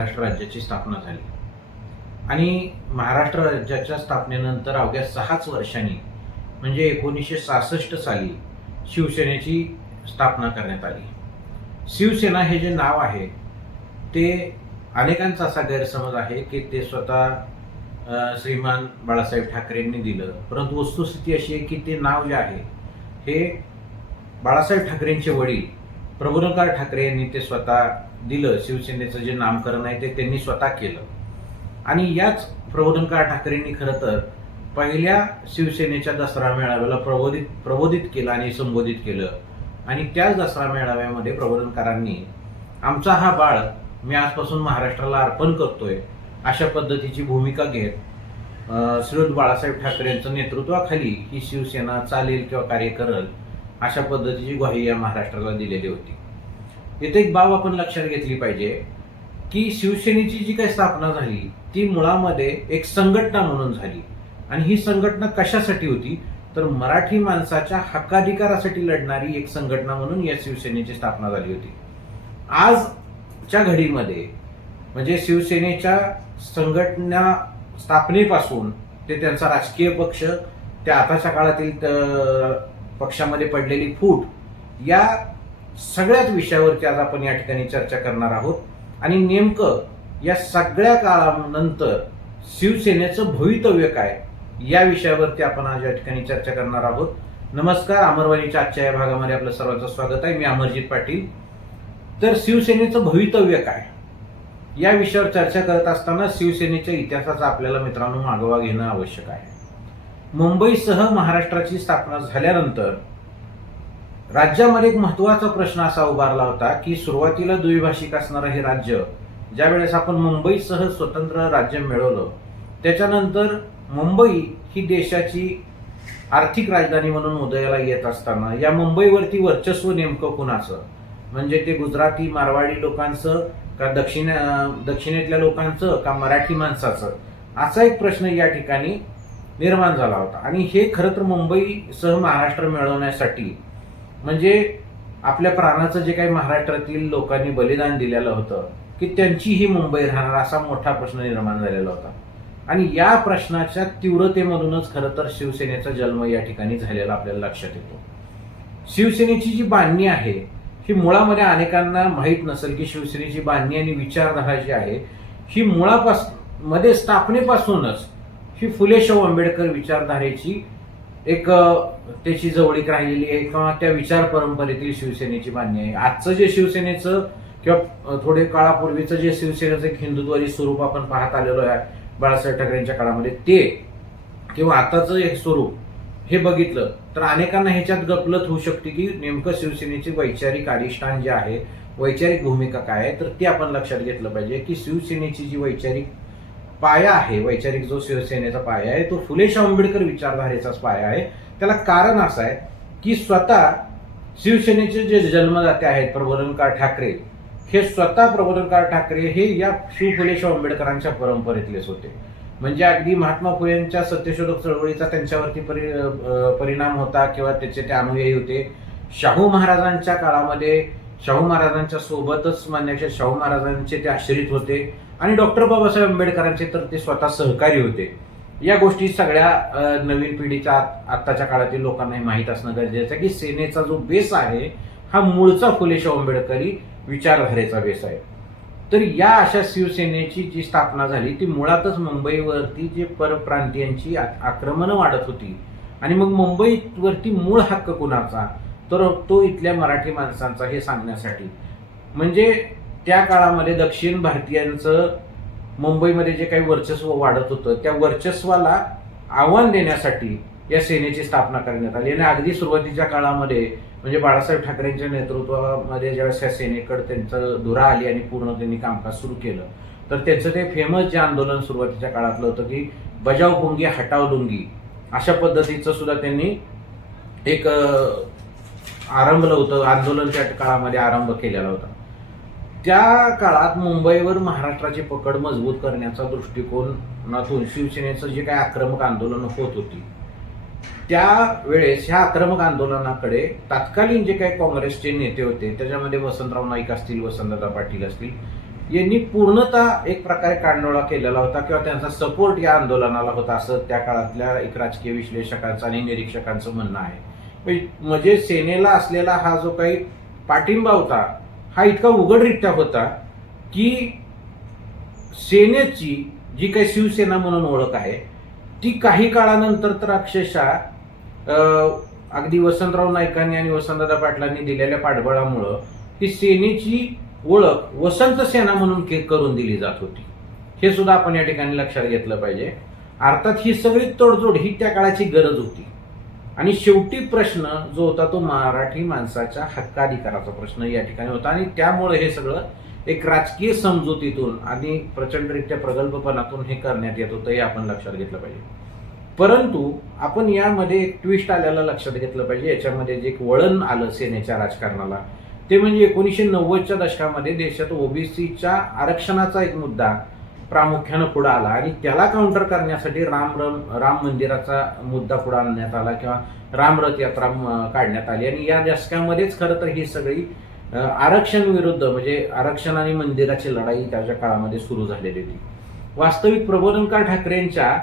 महाराष्ट्र राज्याची स्थापना झाली. आणि महाराष्ट्र राज्याच्या स्थापनेनंतर अवघ्या सहाच वर्षांनी म्हणजे एकोणीसशे सहासष्ट साली शिवसेनेची स्थापना करण्यात आली. शिवसेना हे जे नाव आहे ते अनेकांचा असा गैरसमज आहे की ते स्वतः श्रीमान बाळासाहेब ठाकरेंनी दिलं. परंतु वस्तुस्थिती अशी आहे की ते नाव जे आहे हे बाळासाहेब ठाकरेंचे वडील प्रबोधनकार ठाकरे यांनी ते स्वतः दिलं शिवसेनेचं जे नामकरण आहे ते त्यांनी स्वतः केलं. आणि याच प्रबोधनकार ठाकरेंनी खरं तर पहिल्या शिवसेनेच्या दसरा मेळाव्याला प्रबोधित प्रबोधित केलं आणि संबोधित केलं. आणि त्याच दसरा मेळाव्यामध्ये प्रबोधनकारांनी आमचा हा बाळ मी आजपासून महाराष्ट्राला अर्पण करतोय अशा पद्धतीची भूमिका घेत श्रीयुत बाळासाहेब ठाकरेंचं नेतृत्वाखाली ही शिवसेना चालेल किंवा कार्य करल अशा पद्धतीची ग्वाही या महाराष्ट्राला दिलेली होती. येथे एक बाब आपण लक्षात घेतली पाहिजे की शिवसेनेची जी काही स्थापना झाली ती मुळामध्ये एक संघटना म्हणून झाली. आणि ही संघटना कशासाठी होती? तर मराठी माणसाच्या हक्काधिकारासाठी लढणारी एक संघटना म्हणून या शिवसेनेची स्थापना झाली होती. आजच्या घडीमध्ये म्हणजे शिवसेनेच्या संघटना स्थापनेपासून ते त्यांचा राजकीय पक्ष त्या आताच्या काळातील त- पक्षामध्ये पडलेली फूट या सगळ्याच विषयावरती आज आपण या ठिकाणी चर्चा करणार आहोत. आणि नेमकं या सगळ्या काळानंतर शिवसेनेचं भवितव्य काय या विषयावरती आपण आज या ठिकाणी चर्चा करणार आहोत. नमस्कार अमरवाणीच्या आजच्या या भागामध्ये आपलं सर्वांचं स्वागत आहे. मी अमरजित पाटील. तर शिवसेनेचं भवितव्य काय या विषयावर चर्चा करत असताना शिवसेनेच्या इतिहासाचा आपल्याला मित्रांनो मागोवा घेणं आवश्यक आहे. मुंबईसह महाराष्ट्राची स्थापना झाल्यानंतर राज्यामध्ये एक महत्त्वाचा प्रश्न असा उभारला होता की सुरुवातीला द्विभाषिक असणारं हे राज्य ज्यावेळेस आपण मुंबईसह स्वतंत्र राज्य मिळवलं त्याच्यानंतर मुंबई ही देशाची आर्थिक राजधानी म्हणून उदयाला येत असताना या मुंबईवरती वर्चस्व नेमकं कुणाचं? म्हणजे ते गुजराती मारवाडी लोकांचं का दक्षिण दक्षिणेतल्या लोकांचं का मराठी माणसाचं? असा एक प्रश्न या ठिकाणी निर्माण झाला होता. आणि हे खरं तर मुंबईसह महाराष्ट्र मिळवण्यासाठी म्हणजे आपल्या प्राणाचं जे काही महाराष्ट्रातील लोकांनी बलिदान दिलेलं होतं की त्यांची ही मुंबई राहणार असा मोठा प्रश्न निर्माण झालेला होता. आणि या प्रश्नाच्या तीव्रतेमधूनच खरं तर शिवसेनेचा जन्म या ठिकाणी झालेला आपल्याला लक्षात येतो. शिवसेनेची जी बांधणी आहे ही मुळामध्ये अनेकांना माहीत नसेल की शिवसेनेची बांधणी आणि विचारधारा जी आहे ही मुळापासमध्ये स्थापनेपासूनच ही फुले शाहू आंबेडकर विचारधारेची एक त्याची जवळीक राहिलेली आहे किंवा त्या विचार परंपरेतील शिवसेनेची बांधणी आहे. आजचं जे शिवसेनेचं किंवा थोडे काळापूर्वीचं जे शिवसेनेचं एक हिंदुत्वादी स्वरूप आपण पाहत आलेलो आहे बाळासाहेब ठाकरेंच्या काळामध्ये ते किंवा आताचं एक स्वरूप हे बघितलं तर अनेकांना ह्याच्यात गपलत होऊ शकते की नेमकं शिवसेनेची वैचारिक अधिष्ठान जे आहे वैचारिक भूमिका काय आहे तर ते आपण लक्षात घेतलं पाहिजे की शिवसेनेची जी वैचारिक पाया आहे. वैचारिक जो शिवसेनेचा पाया आहे तो फुले शाह आंबेडकर विचारधारेचाच पाया आहे. त्याला कारण असं आहे की स्वतः शिवसेनेचे जे जन्मदाते आहेत प्रबोधनकार ठाकरे हे स्वतः प्रबोधनकार ठाकरे हे या शिव फुले शाह आंबेडकरांच्या परंपरेतलेच होते. म्हणजे अगदी महात्मा फुलेंच्या सत्यशोधक चळवळीचा त्यांच्यावरती परि परिणाम होता किंवा त्याचे ते अनुयायी होते. शाहू महाराजांच्या काळामध्ये शाहू महाराजांच्या सोबतच मान्याच्या शाहू महाराजांचे ते आश्रित होते. आणि डॉक्टर बाबासाहेब आंबेडकरांचे तर ते स्वतः सहकारी होते. या गोष्टी सगळ्या नवीन पिढीच्या आत- आत्ताच्या काळातील लोकांनाही माहीत असणं गरजेचं आहे की सेनेचा जो बेस आहे हा मूळचा फुलेशाह आंबेडकरी विचारधारेचा बेस आहे. तर या अशा शिवसेनेची जी स्थापना झाली ती मुळातच मुंबईवरती जे परप्रांतीयांची आक्रमणं वाढत होती आणि मग मुंबईवरती मूळ हक्क कुणाचा? तर तो इथल्या मराठी माणसांचा हे सांगण्यासाठी. म्हणजे त्या काळामध्ये दक्षिण भारतीयांचं मुंबईमध्ये जे काही वर्चस्व वाढत होतं त्या वर्चस्वाला आव्हान देण्यासाठी या सेनेची स्थापना करण्यात आली. आणि अगदी सुरुवातीच्या काळामध्ये म्हणजे बाळासाहेब ठाकरेंच्या नेतृत्वामध्ये ज्यावेळेस या सेनेकडे त्यांचं धुरा आली आणि पूर्ण त्यांनी कामकाज सुरू केलं तर त्यांचं ते फेमस जे आंदोलन सुरुवातीच्या काळातलं होतं की बजाव भुंगी हटाव लुंगी अशा पद्धतीचं सुद्धा त्यांनी एक आरंभलं होतं. आंदोलन त्या काळामध्ये आरंभ केलेला होता. त्या काळात मुंबईवर महाराष्ट्राची पकड मजबूत करण्याचा दृष्टिकोनातून शिवसेनेचं जे काही आक्रमक आंदोलनं होत होती त्यावेळेस ह्या आक्रमक आंदोलनाकडे तत्कालीन जे काही काँग्रेसचे नेते होते त्याच्यामध्ये वसंतराव नाईक असतील वसंतदादा पाटील असतील यांनी पूर्णतः एक प्रकारे कांडोळा केलेला होता किंवा त्यांचा सपोर्ट या आंदोलनाला होता असं त्या काळातल्या एक राजकीय विश्लेषकांचं आणि निरीक्षकांचं म्हणणं आहे. म्हणजे- म्हणजे सेनेला असलेला हा जो काही पाठिंबा होता हा इतका उघडरित्या होता की सेनेची जी काही शिवसेना म्हणून ओळख आहे ती काही काळानंतर तर अक्षरशः अगदी वसंतराव नाईकांनी आणि वसंतदादा पाटलांनी दिलेल्या पाठबळामुळं ही सेनेची ओळख वसंत सेना म्हणून के- करून दिली जात होती. हे सुद्धा आपण या ठिकाणी लक्षात घेतलं पाहिजे. अर्थात ही सगळी तडजोड ही त्या काळाची गरज होती. आणि शेवटी प्रश्न जो होता तो मराठी माणसाच्या हक्काधिकाराचा प्रश्न या ठिकाणी होता. आणि त्यामुळे हे सगळं एक राजकीय समजुतीतून आणि प्रचंडरित्या प्रगल्भपणातून हे करण्यात येत होतं हे आपण लक्षात घेतलं पाहिजे. परंतु आपण यामध्ये एक ट्विस्ट आल्याला लक्षात घेतलं पाहिजे. याच्यामध्ये जे एक वळण आलं सेनेच्या राजकारणाला ते म्हणजे एकोणीसशे नव्वदच्या दशकामध्ये देशात ओबीसीच्या आरक्षणाचा एक मुद्दा प्रामुख्यानं पुढे आला आणि त्याला काउंटर करण्यासाठी राम रम राम मंदिराचा मुद्दा पुढे आणण्यात आला किंवा रामरथ यात्रा काढण्यात आली. आणि या दशकामध्येच खरं तर ही सगळी आरक्षण विरुद्ध म्हणजे आरक्षण आणि मंदिराची लढाई त्याच्या काळामध्ये सुरू झालेली होती. वास्तविक प्रबोधनकार ठाकरेंच्या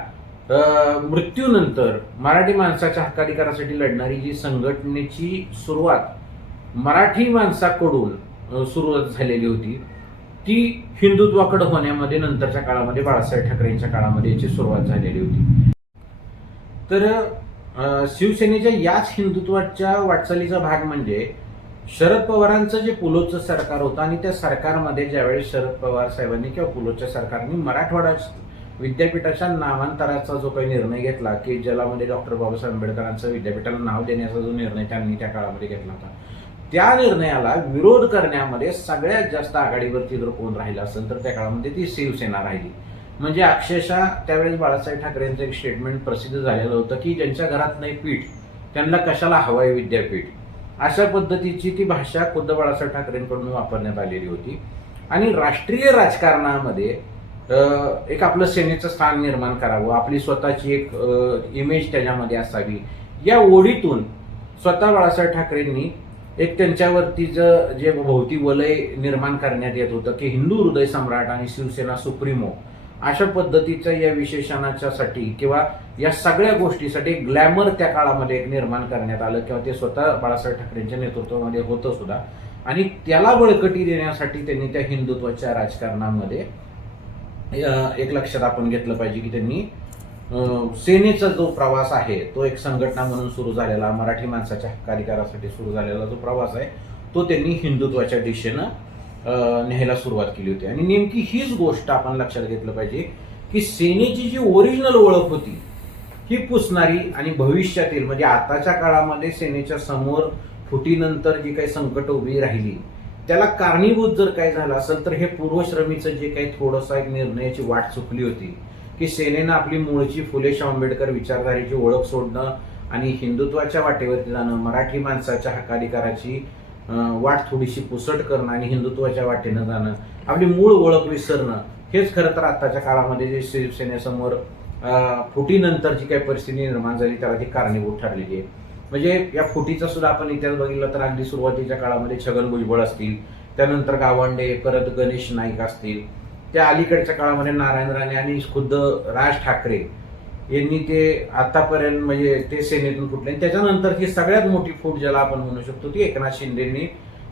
मृत्यूनंतर मराठी माणसाच्या हक्काधिकारासाठी लढणारी जी संघटनेची सुरुवात मराठी माणसाकडून सुरुवात झालेली होती ती हिंदुत्वाकडे होण्यामध्ये नंतरच्या काळामध्ये बाळासाहेब ठाकरेंच्या काळामध्ये याची सुरुवात झालेली होती. तर शिवसेनेच्या याच हिंदुत्वाच्या वाटचालीचा भाग म्हणजे शरद पवारांचं जे पुलोचं सरकार होतं आणि त्या सरकारमध्ये ज्यावेळेस शरद पवार साहेबांनी किंवा पुलोच्या सरकारने मराठवाडा विद्यापीठाच्या नामांतराचा जो काही निर्णय घेतला की ज्यामध्ये म्हणजे डॉक्टर बाबासाहेब आंबेडकरांचं विद्यापीठाला नाव देण्याचा जो निर्णय त्यांनी त्या काळामध्ये घेतला होता त्या निर्णयाला विरोध करण्यामध्ये सगळ्यात जास्त आघाडीवरती जर कोण राहिला असेल तर त्या काळामध्ये ती शिवसेना राहिली. म्हणजे अक्षरशः त्यावेळेस बाळासाहेब ठाकरेंचं एक स्टेटमेंट प्रसिद्ध झालेलं होतं की ज्यांच्या घरात नाही पीठ त्यांना कशाला हवाय विद्यापीठ? अशा पद्धतीची ती भाषा खुद्द बाळासाहेब ठाकरेंकडून वापरण्यात आलेली होती. आणि राष्ट्रीय राजकारणामध्ये एक आपलं सेनेचं स्थान निर्माण करावं आपली स्वतःची एक इमेज त्याच्यामध्ये असावी. या ओढीतून स्वतः बाळासाहेब ठाकरेंनी एक त्यांच्यावरतीचं जे भोवती वलय निर्माण करण्यात येत होतं की हिंदू हृदय सम्राट आणि शिवसेना सुप्रीमो अशा पद्धतीच्या या विशेषणाच्यासाठी किंवा या सगळ्या गोष्टीसाठी ग्लॅमर त्या काळामध्ये एक निर्माण करण्यात आलं किंवा ते स्वतः बाळासाहेब ठाकरेंच्या नेतृत्वामध्ये होतं सुद्धा. आणि त्याला बळकटी देण्यासाठी त्यांनी त्या हिंदुत्वाच्या राजकारणामध्ये एक लक्षात आपण घेतलं पाहिजे की त्यांनी सेनेचा जो प्रवास आहे तो एक संघटना म्हणून सुरू झालेला मराठी माणसाच्या हक्काधिकारासाठी सुरू झालेला जो प्रवास आहे तो त्यांनी हिंदुत्वाच्या दिशेनं न्यायला सुरुवात केली होती. आणि नेमकी हीच गोष्ट आपण लक्षात घेतलं पाहिजे की सेनेची जी ओरिजिनल ओळख होती ही पुसणारी आणि भविष्यातील म्हणजे आताच्या काळामध्ये सेनेच्या समोर फुटीनंतर जी काही संकट उभी राहिली त्याला कारणीभूत जर काय झालं असेल तर हे पूर्वश्रमीचं जे काही थोडंसं एक निर्णयाची वाट चुकली होती की सेनेनं आपली मूळची फुले शाह आंबेडकर विचारधारेची ओळख सोडणं आणि हिंदुत्वाच्या वाटेवरती जाणं मराठी माणसाच्या हकाधिकाराची वाट थोडीशी पुसट करणं आणि हिंदुत्वाच्या वाटेनं जाणं आपली मूळ ओळख विसरणं हेच खरं तर आत्ताच्या काळामध्ये जे शिवसेनेसमोर फुटीनंतर जी काही परिस्थिती निर्माण झाली त्याला ती कारणीभूत ठरलेली आहे. म्हणजे या फुटीचा सुद्धा आपण इतिहास बघितला तर अगदी सुरुवातीच्या काळामध्ये छगन भुजबळ असतील त्यानंतर गावंडे परत गणेश नाईक असतील त्या अलीकडच्या काळामध्ये नारायण राणे आणि खुद्द राज ठाकरे यांनी ते आतापर्यंत म्हणजे ते सेनेतून फुटले. आणि त्याच्यानंतरची सगळ्यात मोठी फूट ज्याला आपण म्हणू शकतो ती एकनाथ शिंदेनी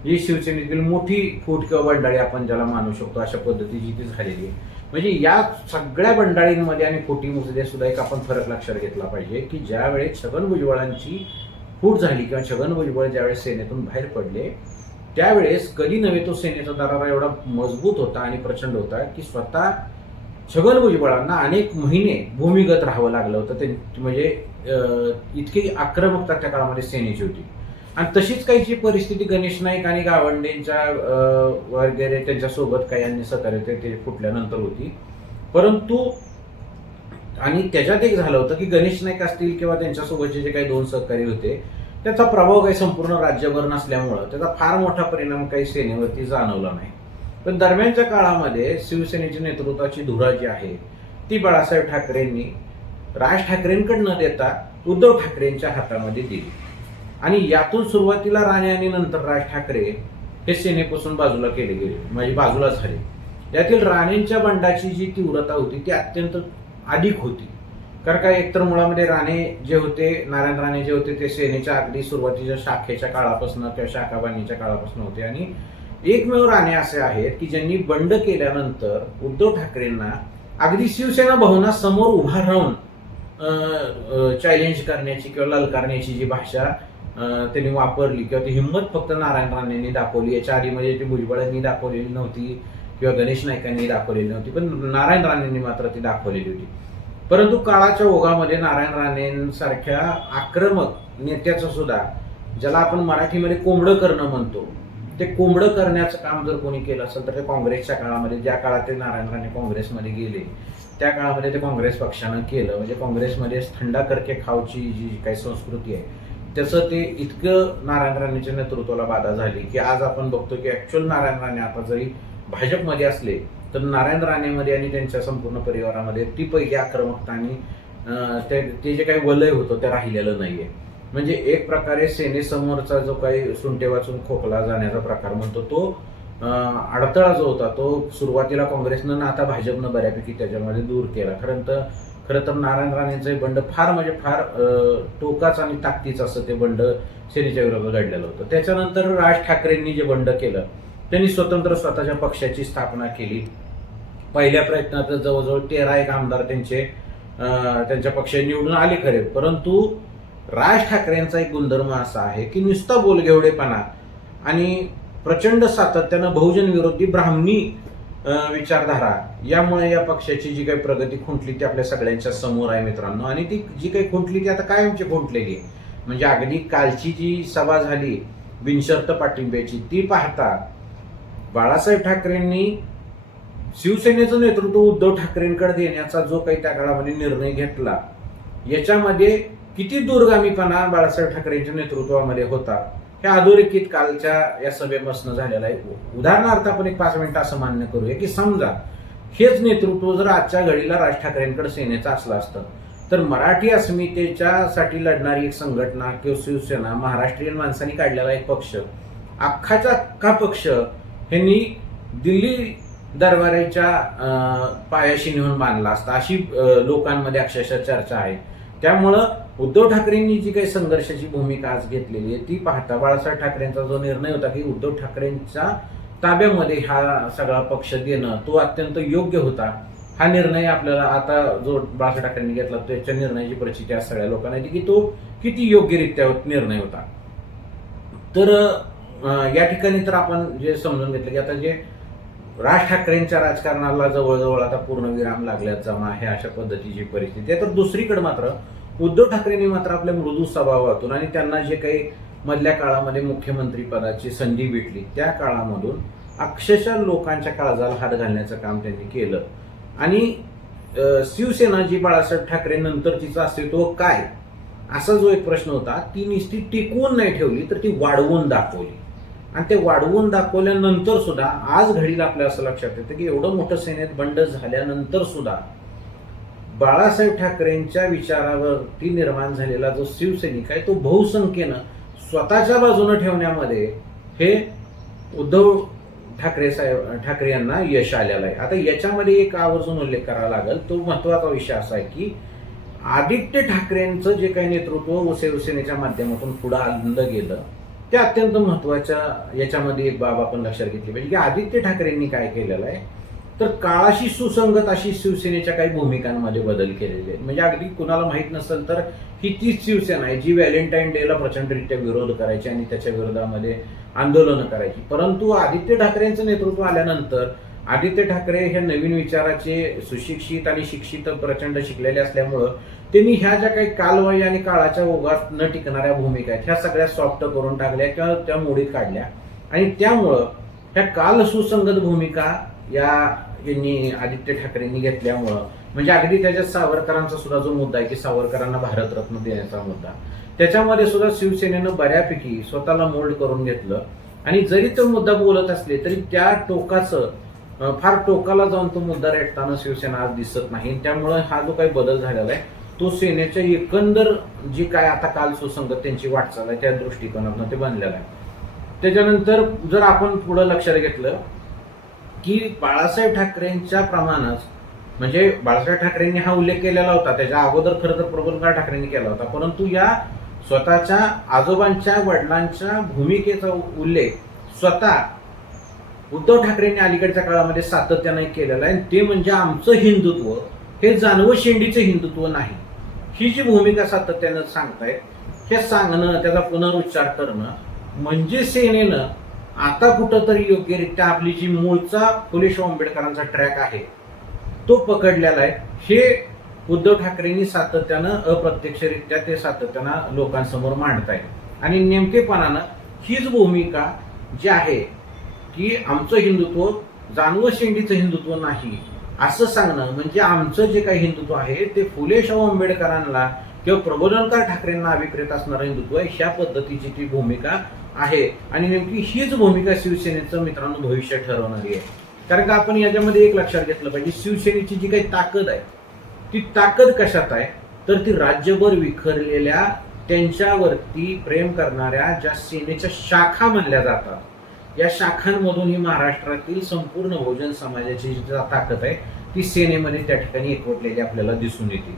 ही शिवसेनेतील मोठी फूट किंवा बंडाळी आपण ज्याला मानू शकतो अशा पद्धतीची ती झालेली आहे. म्हणजे या सगळ्या बंडाळींमध्ये आणि फुटीमध्ये सुद्धा एक आपण फरक लक्षात घेतला पाहिजे की ज्यावेळेस छगन भुजबळांची फूट झाली किंवा छगन भुजबळ ज्यावेळेस सेनेतून बाहेर पडले त्यावेळेस कधी नव्हे तो सेनेचा दरारा एवढा मजबूत होता आणि प्रचंड होता की स्वतः छगन भुजबळांना अनेक महिने भूमिगत राहावं लागलं होतं. ते म्हणजे इतकी आक्रमकता त्या काळामध्ये सेनेची होती. आणि तशीच काहीची परिस्थिती गणेश नाईक आणि गावंडेंच्या अं, वगैरे त्यांच्यासोबत काही अन्य सहकार्य होते ते फुटल्यानंतर होती. परंतु आणि त्याच्यात एक झालं होतं की गणेश नाईक असतील किंवा त्यांच्यासोबतचे जे काही दोन सहकारी होते त्याचा प्रभाव काही संपूर्ण राज्यभर नसल्यामुळं त्याचा फार मोठा परिणाम काही सेनेवरती जाणवला नाही. पण दरम्यानच्या काळामध्ये शिवसेनेच्या नेतृत्वाची धुरा जी आहे ती बाळासाहेब ठाकरेंनी राज ठाकरेंकडे न देता उद्धव ठाकरेंच्या हातामध्ये दिली. आणि यातून सुरुवातीला राणे आणि नंतर राज ठाकरे हे सेनेपासून बाजूला केले गेले म्हणजे बाजूला झाले. यातील राणेंच्या बंडाची जी तीव्रता होती ती अत्यंत अधिक होती. कारण काय एकतर मुळामध्ये राणे जे होते नारायण राणे जे होते ते सेनेच्या अगदी सुरुवातीच्या शाखेच्या काळापासून किंवा शाखाबाणीच्या काळापासून होते. आणि एकमेव राणे असे आहेत की ज्यांनी बंड केल्यानंतर उद्धव ठाकरेंना अगदी शिवसेना भवनासमोर उभा राहून चॅलेंज करण्याची किंवा ललकारण्याची जी भाषा त्यांनी वापरली किंवा ती हिंमत फक्त नारायण राणेंनी दाखवली. याच्या आधी म्हणजे ती भुजबळांनी दाखवलेली नव्हती किंवा गणेश नायकांनी दाखवलेली नव्हती पण नारायण राणेंनी मात्र ती दाखवलेली होती. परंतु काळाच्या ओघामध्ये नारायण राणेंसारख्या आक्रमक नेत्याचं सुद्धा ज्याला आपण मराठीमध्ये कोंबडं करणं म्हणतो ते कोंबडं करण्याचं काम जर कोणी केलं असेल तर ते काँग्रेसच्या काळामध्ये ज्या काळात ते नारायण राणे काँग्रेसमध्ये गेले त्या काळामध्ये ते काँग्रेस पक्षानं केलं. म्हणजे काँग्रेसमध्ये थंडा करके खावची जी काही संस्कृती आहे त्याचं ते इतकं नारायण राणेच्या नेतृत्वाला बाधा झाली की आज आपण बघतो की ॲक्च्युअल नारायण राणे आता जरी भाजपमध्ये असले तर नारायण राणेमध्ये आणि त्यांच्या संपूर्ण परिवारामध्ये ती पहिली आक्रमकता आणि ते ते जे काही वलय होतं ते राहिलेलं नाहीये. म्हणजे एक प्रकारे सेनेसमोरचा जो काही सुंटे वाचून खोकला जाण्याचा प्रकार म्हणतो तो अडथळा जो होता तो सुरुवातीला काँग्रेसनं ना आता भाजपनं बऱ्यापैकी त्याच्यामध्ये दूर केला. खरं तर खरं तर नारायण राणेंचं हे बंड फार म्हणजे फार टोकाचं आणि ताकदीचं असं ते बंड सेनेच्या विरोधात घडलेलं होतं. त्याच्यानंतर राज ठाकरेंनी जे बंड केलं त्यांनी स्वतंत्र स्वतःच्या पक्षाची स्थापना केली. पहिल्या प्रयत्नात जवळजवळ तेरा एक आमदार त्यांचे त्यांच्या पक्षात निवडून आले खरे. परंतु राज ठाकरेंचा एक गुणधर्म असा आहे की नुसता बोलगेवडेपणा आणि प्रचंड सातत्यानं बहुजन विरोधी ब्राह्मणी विचारधारा यामुळे या पक्षाची जी काही प्रगती खुंटली ती आपल्या सगळ्यांच्या समोर आहे मित्रांनो. आणि ती जी काही खुंटली ती आता कायमची खुंटलेली आहे. म्हणजे अगदी कालची जी सभा झाली बिनशर्त पाठिंब्याची ती पाहता बाळासाहेब ठाकरेंनी शिवसेनेचं नेतृत्व उद्धव ठाकरेंकडे देण्याचा जो काही त्या काळामध्ये निर्णय घेतला याच्यामध्ये किती दूरगामीपणा बाळासाहेब ठाकरेंच्या नेतृत्वामध्ये होता हे अधोरेखित कालच्या या सभेपासून झालेला आहे. उदाहरणार्थ आपण एक पाच मिनिटं असं मान्य करूया की समजा हेच नेतृत्व जर आजच्या घडीला राज ठाकरेंकडे सेनेचं असलं असतं तर मराठी अस्मितेच्यासाठी लढणारी एक संघटना किंवा शिवसेना महाराष्ट्रीयन माणसांनी काढलेला एक पक्ष अख्खाचा अख्खा पक्ष ह्यांनी दिल्ली दरबाराच्या पायाशी नेऊन बांधला असता. अशी लोकांमध्ये अक्षरशः चर्चा आहे. त्यामुळं उद्धव ठाकरेंनी जी काही संघर्षाची भूमिका आज घेतलेली आहे ती पाहता बाळासाहेब ठाकरेंचा जो निर्णय होता की उद्धव ठाकरेंच्या ताब्यामध्ये हा सगळा पक्ष देणं तो अत्यंत योग्य होता. हा निर्णय आपल्याला आता जो बाळासाहेब ठाकरेंनी घेतला त्याच्या निर्णयाची प्रचिती आज सगळ्या लोकांना येते की तो किती योग्यरित्या निर्णय होता. तर या ठिकाणी तर आपण जे समजून घेतलं की आता जे राज ठाकरेंच्या राजकारणाला जवळजवळ आता पूर्णविराम लागल्यात जमा आहे अशा पद्धतीची परिस्थिती आहे. तर दुसरीकडे मात्र उद्धव ठाकरेंनी मात्र आपल्या मृदू स्वभावातून आणि त्यांना जे काही मधल्या काळामध्ये मुख्यमंत्री पदाची संधी भेटली त्या काळामधून अक्षरशः लोकांच्या काळजाला हात घालण्याचं काम त्यांनी केलं. आणि शिवसेना जी बाळासाहेब ठाकरे नंतर तिचं अस्तित्व काय? असा जो एक प्रश्न होता ती नुसती टिकवून नाही ठेवली तर ती वाढवून दाखवली. आणि ते वाढवून दाखवल्यानंतर सुद्धा आज घडीला आपल्या असं लक्षात येतं की एवढं मोठं सेनेत बंड झाल्यानंतर सुद्धा बाळासाहेब ठाकरेंच्या विचारावरती निर्माण झालेला जो शिवसैनिक आहे तो बहुसंख्येनं स्वतःच्या बाजूनं ठेवण्यामध्ये हे उद्धव ठाकरे साहेब ठाकरे यांना यश आलेलं आहे. आता याच्यामध्ये एक आवर्जून उल्लेख करावा लागेल. तो महत्त्वाचा विषय असा आहे की आदित्य ठाकरेंचं जे काही नेतृत्व शिवसेनेच्या माध्यमातून पुढं आणलं गेलं त्या अत्यंत महत्त्वाच्या याच्यामध्ये एक बाब आपण लक्षात घेतली पाहिजे की आदित्य ठाकरेंनी काय केलेलं आहे? तर काळाशी सुसंगत अशी शिवसेनेच्या काही भूमिकांमध्ये बदल केलेले आहेत. म्हणजे अगदी कुणाला माहीत नसेल तर ही तीच शिवसेना आहे जी व्हॅलेंटाईन डेला प्रचंडरित्या विरोध करायची आणि त्याच्या विरोधामध्ये आंदोलनं करायची. परंतु आदित्य ठाकरेंचं नेतृत्व आल्यानंतर आदित्य ठाकरे हे नवीन विचाराचे सुशिक्षित आणि शिक्षित प्रचंड शिकलेले असल्यामुळं त्यांनी ह्या ज्या काही कालवाई आणि काळाच्या ओघात न टिकणाऱ्या भूमिका आहेत ह्या सगळ्या सॉफ्ट करून टाकल्या किंवा त्या मोडीत काढल्या. आणि त्यामुळं ह्या काल सुसंगत भूमिका या यांनी आदित्य ठाकरेंनी घेतल्यामुळं म्हणजे अगदी त्याच्यात सावरकरांचा सुद्धा जो मुद्दा आहे की सावरकरांना भारतरत्न देण्याचा मुद्दा त्याच्यामध्ये सुद्धा शिवसेनेनं बऱ्यापैकी स्वतःला मोल्ड करून घेतलं. आणि जरी तो मुद्दा बोलत असले तरी त्या टोकाचं फार टोकाला जाऊन तो मुद्दा रेटताना शिवसेना आज दिसत नाही. त्यामुळे हा जो काही बदल झालेला आहे तो सेनेच्या एकंदर जी काय आता काल सुसंगत त्यांची वाटचाल आहे त्या दृष्टिकोनातून ते बनलेलं आहे. त्याच्यानंतर जर आपण पुढं लक्षात घेतलं की बाळासाहेब ठाकरेंच्या प्रमाणच म्हणजे बाळासाहेब ठाकरेंनी हा उल्लेख केलेला होता त्याच्या अगोदर खरं तर प्रबोधनकार ठाकरेंनी केला होता परंतु या स्वतःच्या आजोबांच्या वडिलांच्या भूमिकेचा उल्लेख स्वतः उद्धव ठाकरेंनी अलीकडच्या काळामध्ये सातत्याने केलेलं आहे. ते म्हणजे आमचं हिंदुत्व. हे जानवं शेंडीचं हिंदुत्व नाही. ही जी भूमिका सातत्यानं सांगतायत हे सांगणं त्याचा पुनरुच्चार करणं म्हणजे सेनेनं आता कुठंतरी योग्यरित्या आपली जी मूळचा फुले आंबेडकरांचा ट्रॅक आहे तो पकडलेला आहे. हे उद्धव ठाकरेंनी सातत्यानं अप्रत्यक्षरित्या ते सातत्यानं लोकांसमोर मांडताय आणि नेमकेपणानं हीच भूमिका जी आहे की आमचं हिंदुत्व जानवं शेंडीचं हिंदुत्व नाही. असं सांगणं म्हणजे आमचं जे काही हिंदुत्व आहे ते फुले शाहू आंबेडकरांना किंवा प्रबोधनकार ठाकरेंना अभिप्रेत असणारं हिंदुत्व आहे ह्या पद्धतीची ती भूमिका आहे. आणि नेमकी हीच भूमिका शिवसेनेचं मित्रांनो भविष्य ठरवणारी आहे. कारण का आपण याच्यामध्ये एक लक्षात घेतलं पाहिजे शिवसेनेची जी काही ताकद आहे ती ताकद कशात आहे? तर ती राज्यभर विखरलेल्या त्यांच्यावरती प्रेम करणाऱ्या ज्या सेनेच्या शाखा म्हणल्या जातात या शाखांमधून ही महाराष्ट्रातील संपूर्ण बहुजन समाजाची जी ताकद आहे ती सेनेमध्ये त्या ठिकाणी एकवटलेली आपल्याला दिसून येते.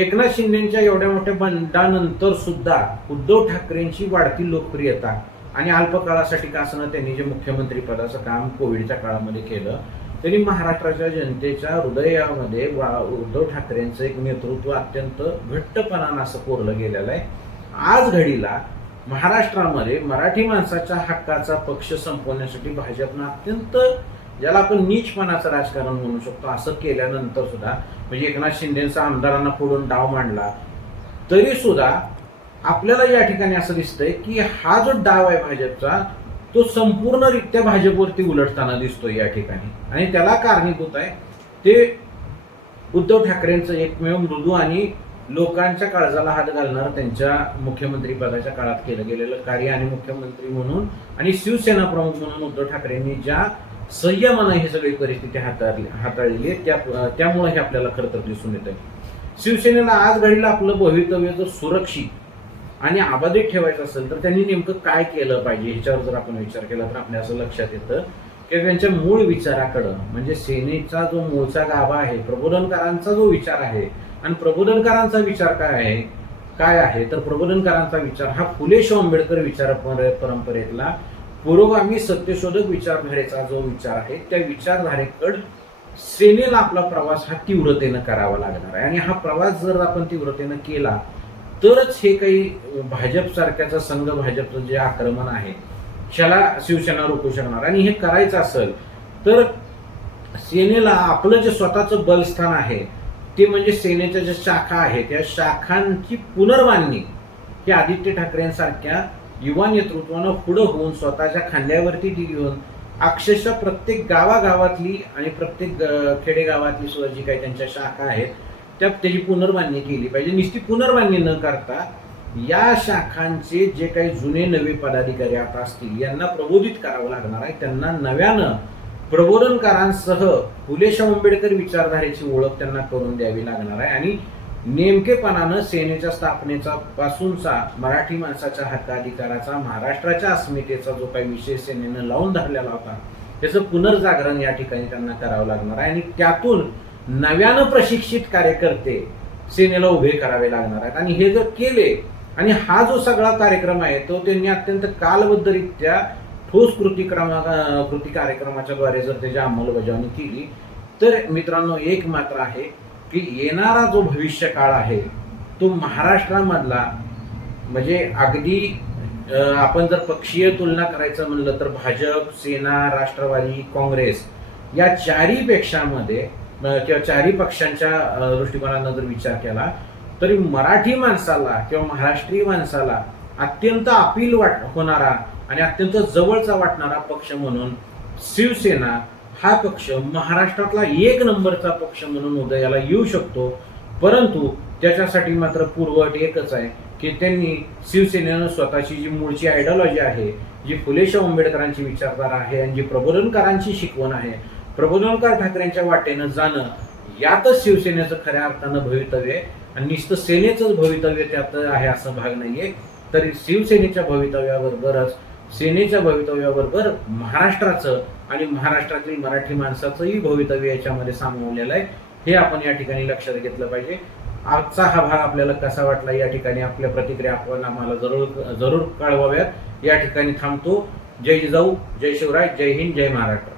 एकनाथ शिंदेच्या एवढ्या मोठ्या बंडानंतर सुद्धा उद्धव ठाकरेंची वाढती लोकप्रियता आणि अल्पकाळासाठी का असणं त्यांनी जे मुख्यमंत्री पदाचं काम कोविडच्या काळामध्ये केलं तरी महाराष्ट्राच्या जनतेच्या हृदयामध्ये वा- उद्धव ठाकरेंचं एक नेतृत्व अत्यंत घट्टपणानं असं कोरलं गेलेलं आहे. आज घडीला महाराष्ट्रामध्ये मराठी माणसाच्या हक्काचा पक्ष संपवण्यासाठी भाजपनं अत्यंत ज्याला आपण नीचपणाचं राजकारण म्हणू शकतो असं केल्यानंतर सुद्धा म्हणजे एकनाथ शिंदेचा आमदारांना फोडून डाव मांडला तरी सुद्धा आपल्याला या ठिकाणी असं दिसतंय की हा जो डाव आहे भाजपचा तो संपूर्णरित्या भाजपवरती उलटताना दिसतो या ठिकाणी. आणि त्याला कारणीभूत आहे ते उद्धव ठाकरेंचं एकमेव मृदू आणि लोकांच्या काळजाला हात घालणार त्यांच्या मुख्यमंत्री पदाच्या काळात केलं गेलेलं कार्य आणि मुख्यमंत्री म्हणून आणि शिवसेना प्रमुख म्हणून उद्धव ठाकरेंनी ज्या संयमानं ही सगळी परिस्थिती हाताळली हाताळली त्या त्यामुळे हे आपल्याला खरं तर दिसून येत आहे शिवसेनेला आज घडीला आपलं भवितव्य जर सुरक्षित आणि अबाधित ठेवायचं असेल तर त्यांनी नेमकं काय केलं पाहिजे ह्याच्यावर जर आपण विचार केला तर आपल्या असं लक्षात येतं की त्यांच्या मूळ विचाराकडं म्हणजे सेनेचा जो मूळचा गाभा आहे प्रबोधनकारांचा जो विचार आहे आणि प्रबोधनकारांचा विचार काय आहे? काय आहे? तर प्रबोधनकारांचा विचार हा फुले आंबेडकर विचार परंपरेतला पुरोगामी सत्यशोधक विचारधारेचा जो विचार आहे त्या विचारधारेकड सेनेला आपला प्रवास हा तीव्रतेनं करावा लागणार आहे. आणि हा प्रवास जर आपण तीव्रतेनं केला तरच हे काही भाजप सारख्याचं संघ भाजपचं जे आक्रमण आहे त्याला शिवसेना रोखू शकणार. आणि हे करायचं असेल तर सेनेला आपलं जे स्वतःचं बलस्थान आहे ते म्हणजे सेनेच्या ज्या शाखा आहेत त्या शाखांची पुनर्बांधणी ही आदित्य ठाकरेंसारख्या युवा नेतृत्वानं पुढं होऊन स्वतःच्या खांद्यावरती ती घेऊन अक्षरशः प्रत्येक गावागावातली आणि प्रत्येक खेडेगावातली सुद्धा जी काही त्यांच्या शाखा आहेत त्या त्याची पुनर्बांधणी केली पाहिजे. नुसती पुनर्बांधणी न करता या शाखांचे जे काही जुने नवे पदाधिकारी आता असतील यांना प्रबोधित करावं लागणार आहे. त्यांना नव्यानं प्रबोधनकारांसह फुले आंबेडकर विचारधारेची ओळख त्यांना करून द्यावी लागणार आहे. आणि नेमकेपणानं सेनेच्या स्थापनेचा पासूनचा मराठी माणसाच्या हक्काधिकाराचा महाराष्ट्राच्या अस्मितेचा जो काही विषय सेनेनं लावून धरलेला होता त्याचं पुनर्जागरण या ठिकाणी त्यांना करावं लागणार आहे. आणि त्यातून नव्यानं प्रशिक्षित कार्यकर्ते सेनेला उभे करावे लागणार आहेत. आणि हे जर केले आणि हा जो सगळा कार्यक्रम आहे तो त्यांनी अत्यंत कालबद्धरित्या ठोस कृती क्रमा कृती कार्यक्रमाच्या द्वारे जर त्याची अंमलबजावणी केली तर मित्रांनो एक मात्र आहे की येणारा जो भविष्य काळ आहे तो महाराष्ट्रामधला म्हणजे अगदी आपण जर पक्षीय तुलना करायचं म्हणलं तर भाजप सेना राष्ट्रवादी काँग्रेस या चारी पेक्षामध्ये किंवा चारी पक्षांच्या दृष्टिकोनानं जर विचार केला तरी मराठी माणसाला किंवा महाराष्ट्रीय माणसाला अत्यंत अपील वाट होणारा आणि अत्यंत जवळचा वाटणारा पक्ष म्हणून शिवसेना हा पक्ष महाराष्ट्रातला एक नंबरचा पक्ष म्हणून उदयाला येऊ शकतो. परंतु त्याच्यासाठी मात्र पूर्वअट एकच आहे की त्यांनी शिवसेनेनं स्वतःची जी मूळची आयडियॉलॉजी आहे जी फुले शाहू आंबेडकरांची विचारधारा आहे आणि जी प्रबोधनकारांची शिकवण आहे प्रबोधनकार ठाकरेंच्या वाटेनं जाणं यातच शिवसेनेचं खऱ्या अर्थानं भवितव्य आहे. आणि नुसतं सेनेचंच भवितव्य त्यात आहे असं भाग नाहीये. तरी शिवसेनेच्या भवितव्याबरोबरच सेनेच्या भवितव्याबरोबर महाराष्ट्राचं आणि महाराष्ट्रातील मराठी माणसाचंही भवितव्य याच्यामध्ये सामावलेलं आहे. हे आपण या ठिकाणी लक्षात घेतलं पाहिजे. आजचा हा भाग आपल्याला कसा वाटला या ठिकाणी आपल्या प्रतिक्रिया आपण आम्हाला जरूर जरूर कळवाव्यात. या ठिकाणी थांबतो. जय जिजाऊ जय शिवराय जय हिंद जय महाराष्ट्र.